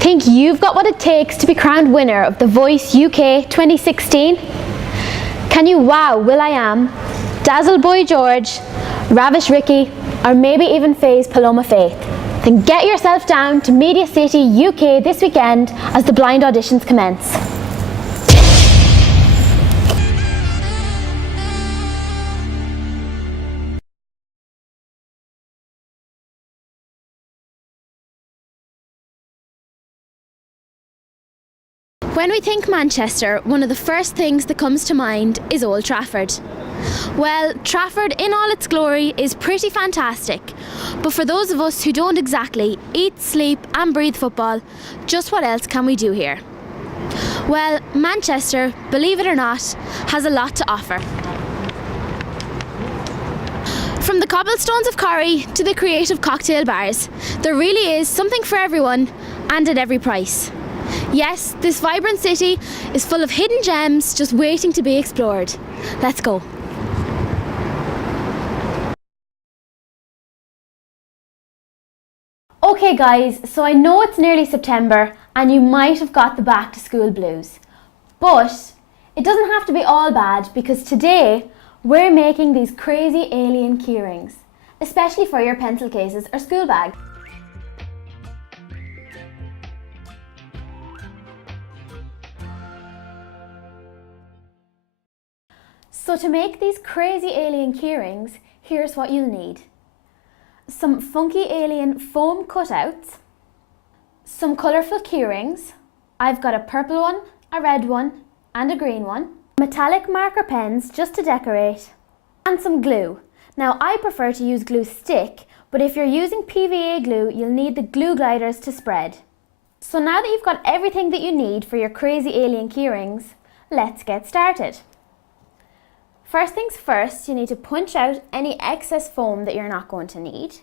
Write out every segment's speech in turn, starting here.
Think you've got what it takes to be crowned winner of The Voice UK 2016? Can you wow will.i.am, dazzle Boy George, ravish Ricky, or maybe even faze Paloma Faith? Then get yourself down to Media City UK this weekend as the blind auditions commence. When we think Manchester, one of the first things that comes to mind is Old Trafford. Well, Trafford in all its glory is pretty fantastic, but for those of us who don't exactly eat, sleep and breathe football, just what else can we do here? Well, Manchester, believe it or not, has a lot to offer. From the cobblestones of Corrie to the creative cocktail bars, there really is something for everyone and at every price. Yes, this vibrant city is full of hidden gems just waiting to be explored. Let's go. Okay guys, so I know it's nearly September and you might have got the back to school blues. But it doesn't have to be all bad, because today we're making these crazy alien keyrings, especially for your pencil cases or school bag. So to make these crazy alien keyrings, here's what you'll need. Some funky alien foam cutouts, some colourful keyrings. I've got a purple one, a red one and a green one, metallic marker pens just to decorate, and some glue. Now I prefer to use glue stick, but if you're using PVA glue, you'll need the glue gliders to spread. So now that you've got everything that you need for your crazy alien keyrings, let's get started. First things first, you need to punch out any excess foam that you're not going to need.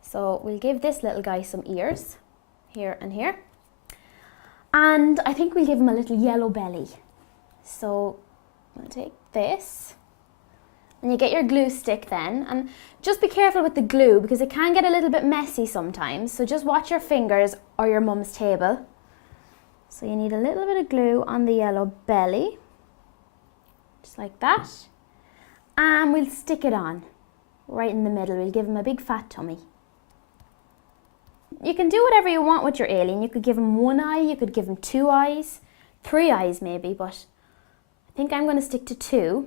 So we'll give this little guy some ears, here and here. And I think we'll give him a little yellow belly. So I'm going to take this, and you get your glue stick then, and just be careful with the glue because it can get a little bit messy sometimes, so just watch your fingers or your mum's table. So you need a little bit of glue on the yellow belly. Just like that, and we'll stick it on right in the middle. We'll give him a big fat tummy. You can do whatever you want with your alien. You could give him one eye, you could give him 2 eyes, 3 eyes maybe, but I think I'm going to stick to 2.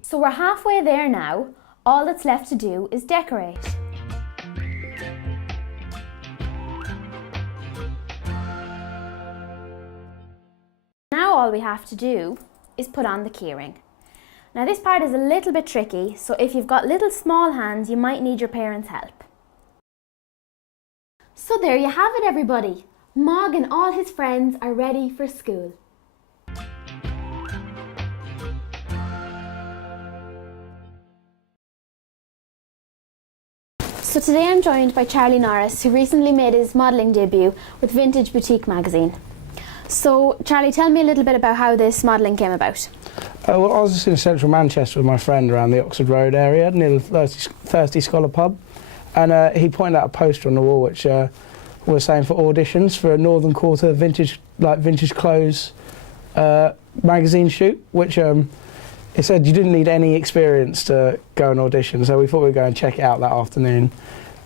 So we're halfway there now. All that's left to do is decorate. Now all we have to do is put on the keyring. Now this part is a little bit tricky, so if you've got little small hands, you might need your parents' help. So there you have it everybody. Mog and all his friends are ready for school. So today I'm joined by Charlie Norris, who recently made his modelling debut with Vintage Boutique magazine. So, Charlie, tell me a little bit about how this modelling came about. Well, I was just in central Manchester with my friend around the Oxford Road area, near the Thirsty Scholar pub, and he pointed out a poster on the wall which was saying for auditions for a Northern Quarter vintage clothes magazine shoot, which it said you didn't need any experience to go and audition, so we thought we'd go and check it out that afternoon.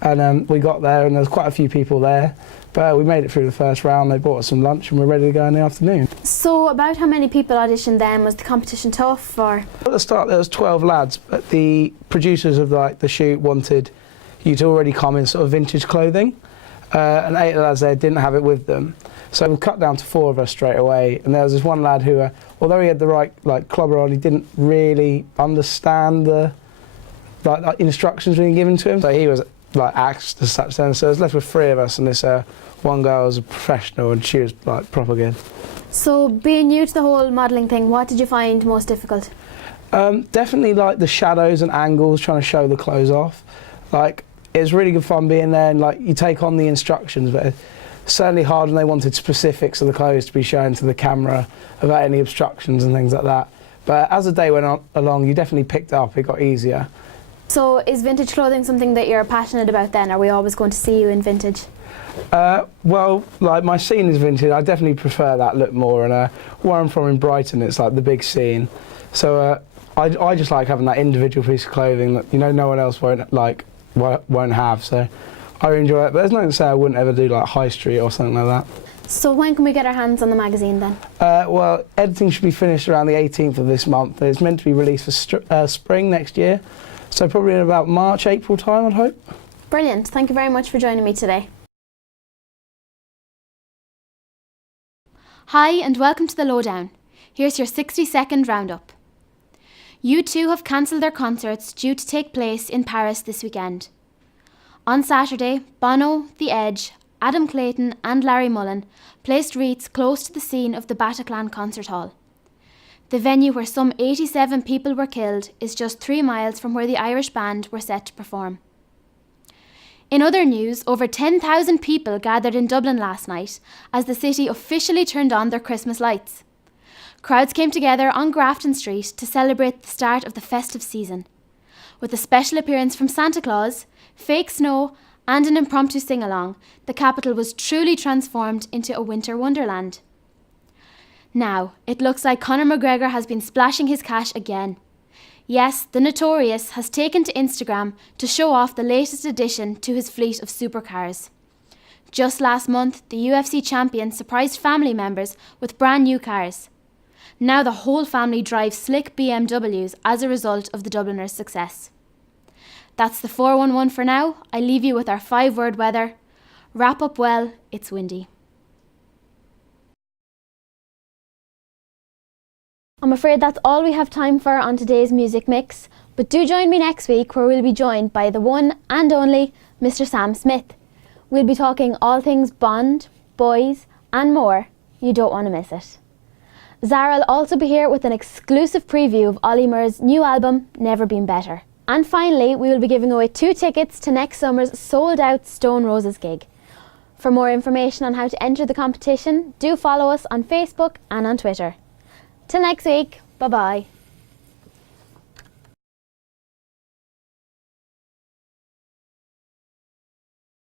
And we got there and there was quite a few people there. But we made it through the first round, they bought us some lunch and we're ready to go in the afternoon. So about how many people auditioned then? Was the competition tough or? At the start there was 12 lads, but the producers of the shoot wanted you to already come in sort of vintage clothing, and 8 of the lads there didn't have it with them. So we cut down to 4 of us straight away, and there was this one lad who, although he had the right clobber on, he didn't really understand the instructions being given to him. So he was axed as such then, so I was left with 3 of us, and this one girl was a professional and she was proper good. So being new to the whole modelling thing, what did you find most difficult? Definitely the shadows and angles, trying to show the clothes off. It's really good fun being there and you take on the instructions, but it's certainly hard when they wanted specifics of the clothes to be shown to the camera about any obstructions and things like that. But as the day went along, you definitely picked up, it got easier. So is vintage clothing something that you're passionate about then? Are we always going to see you in vintage? Well, like my scene is vintage. I definitely prefer that look more. And where I'm from in Brighton, it's like the big scene. So I just like having that individual piece of clothing that no one else won't have. So I enjoy it. But there's nothing to say I wouldn't ever do like high street or something like that. So when can we get our hands on the magazine then? Well, editing should be finished around the 18th of this month. It's meant to be released for spring next year. So probably in about March, April time, I'd hope. Brilliant. Thank you very much for joining me today. Hi and welcome to the Lowdown. Here's your 60-second roundup. U2 have cancelled their concerts due to take place in Paris this weekend. On Saturday, Bono, The Edge, Adam Clayton and Larry Mullen placed wreaths close to the scene of the Bataclan Concert Hall. The venue where some 87 people were killed is just 3 miles from where the Irish band were set to perform. In other news, over 10,000 people gathered in Dublin last night as the city officially turned on their Christmas lights. Crowds came together on Grafton Street to celebrate the start of the festive season. With a special appearance from Santa Claus, fake snow and an impromptu sing-along, the capital was truly transformed into a winter wonderland. Now, it looks like Conor McGregor has been splashing his cash again. Yes, the Notorious has taken to Instagram to show off the latest addition to his fleet of supercars. Just last month, the UFC champion surprised family members with brand new cars. Now the whole family drives slick BMWs as a result of the Dubliners' success. That's the 411 for now. I leave you with our 5-word weather. Wrap up well, it's windy. I'm afraid that's all we have time for on today's music mix, but do join me next week where we'll be joined by the one and only Mr. Sam Smith. We'll be talking all things Bond, boys and more. You don't want to miss it. Zara will also be here with an exclusive preview of Ollie Murr's new album, Never Been Better. And finally, we will be giving away 2 tickets to next summer's sold-out Stone Roses gig. For more information on how to enter the competition, do follow us on Facebook and on Twitter. Till next week, bye-bye.